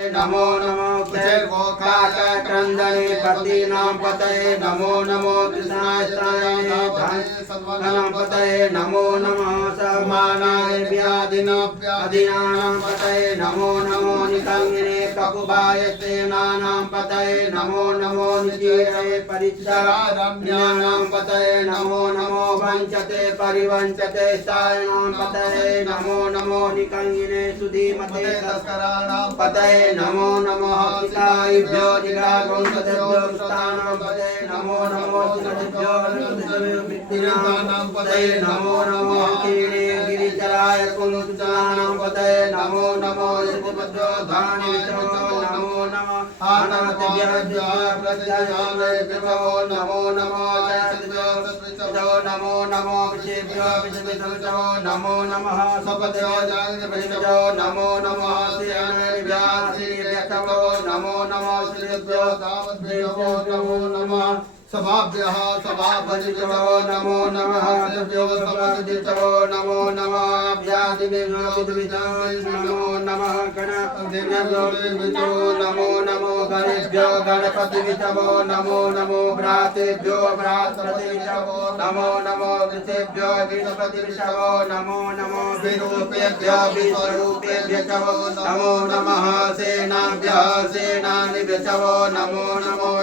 नमो नमो कुचैर्वोकाय क्रंदने पतीनां पतये नमो नमो कृष्णाय धनां पतये नमो नमः समानाय व्याधिनां पतये नमो नमो निकंगिने ककुबाय सेनानां पतये नमो नमो निचीरे परिचरारण्यानां पतये नमो नमो वंचते परिवंचते सायनां पतये नमो नमो निकंगिने सुधीमते तस्कराणां पतये नमो नमः पिताभ्यो जिगागुंसतेभ्यो स्थानां पतये नमो नमो सिद्धेभ्यो विद्यानां पतये नमो नमो कीणे गिरिचराय कुलुचनानां पतये नमो नमो सिद्धेभ्यो धानेभ्यो नमो नमः आनतेभ्यो प्रत्यायामेभ्यो नमो नमो जयतेभ्यो नमो नमो विषेभ्यो विषेभ्यो नमो नमः सपदेव जयतेभ्यो नमो नमः नमो नमो श्रीभ्यो दावद्भ्यो नमो नमः सभाभ्यः सभाभजितो नमो नमः सभ्यो सभाजितो नमो नमः व्याधिभ्यो नमो नमः गणदेवभ्यो नमो नमो गणेभ्यो गणपतिभ्यो नमो नमो भ्रातेभ्यो भ्रातृभ्यो नमो नमो गृहेभ्यो गृहपतिभ्यो नमो नमो विरूपेभ्यो विस्वरूपेभ्यो नमो नमः सेनाभ्यः सेनानिभ्यो नमो नमो